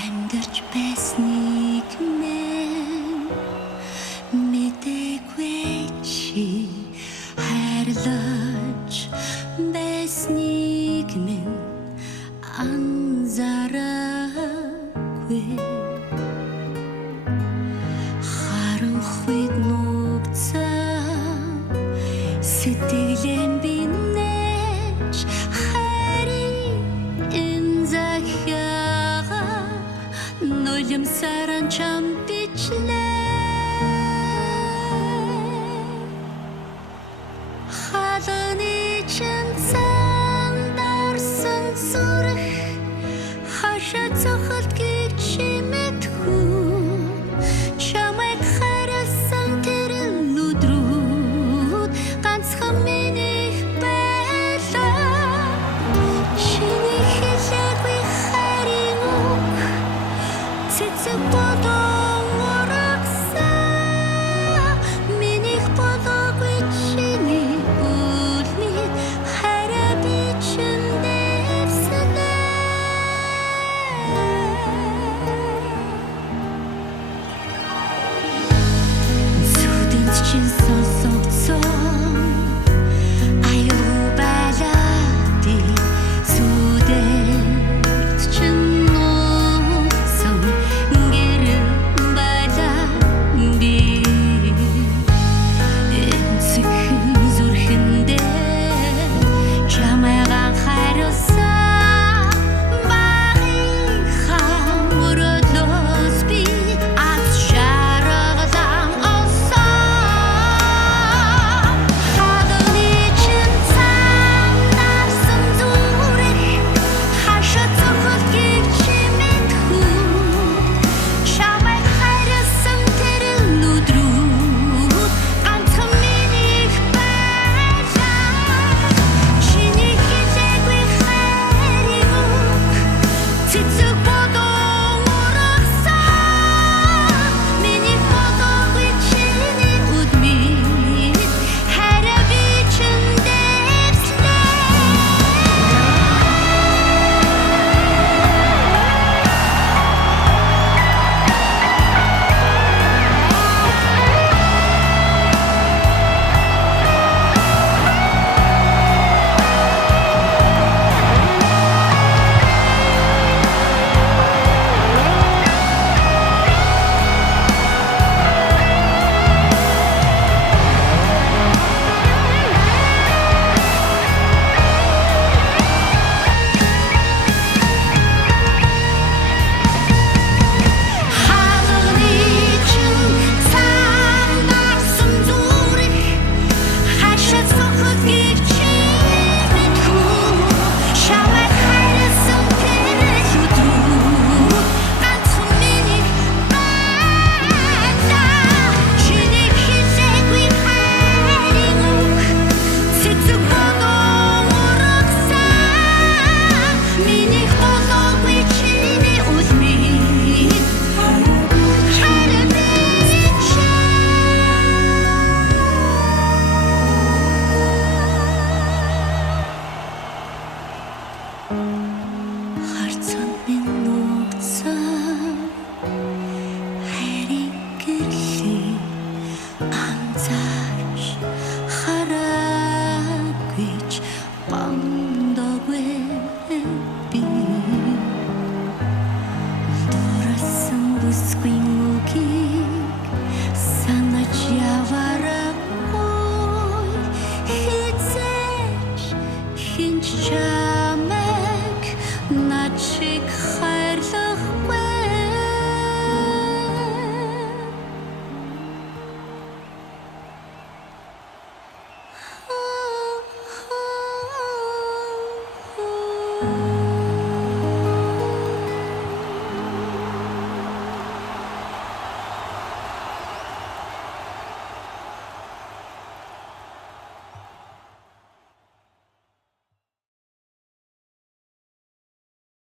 Амьдарч байсныг мэн мэдээгүй чи хайрлаж байсныг мэн анзаараагүй харанхуйд нуугцаа сэтгэлэн би нэж хайрын энэ захиага нулимсаран чам бичлээ халаны чин сандарсан зүрх хаша цохолт гिचимэтхүү чамайг харасан тэр өдрүүд ганцхан минийх байлаа чиний хэлээгүй хайрын үг цэцэг болон урагсаа минийх болоогүй чиний үлмид хараа би чиндээвсэнэ зүдэнд чин сонсогдсон аюулгүй байлаа би зүдэнд чин нуугсан гэрэн байлаа би энцэгхэн зүрхэндээ чамайг хайрласан багийнхаа мөрөдлөөс би аз жаргалан олсон халаны чин сандарсан зүрх хаша цохолт гिचимэтхүү чамайг хайрласан тэр өдрүүд ганцхан минийх байлаа чиний хэлээгүй хайрын үг цэцэг болон урагсаа минийх болоогүй чиний үлмид хараа би чиндээвслээ халаны чин сандарсан зүрх хаша цохолт гिचимэтхүү чамайг хайрласан тэр өдрүүд ганцхан минийх байлаа чиний хэлээгүй хайрын үг цэцэг болон урагсаа минийх болоогүй чиний үлмид хараа би харцан минь нуугцсан хайрын гэрлийг анзаарч хараагүйч бандаггүй би дуурсан бүсгүй үгийг санаж яваараагүй хизээч хинч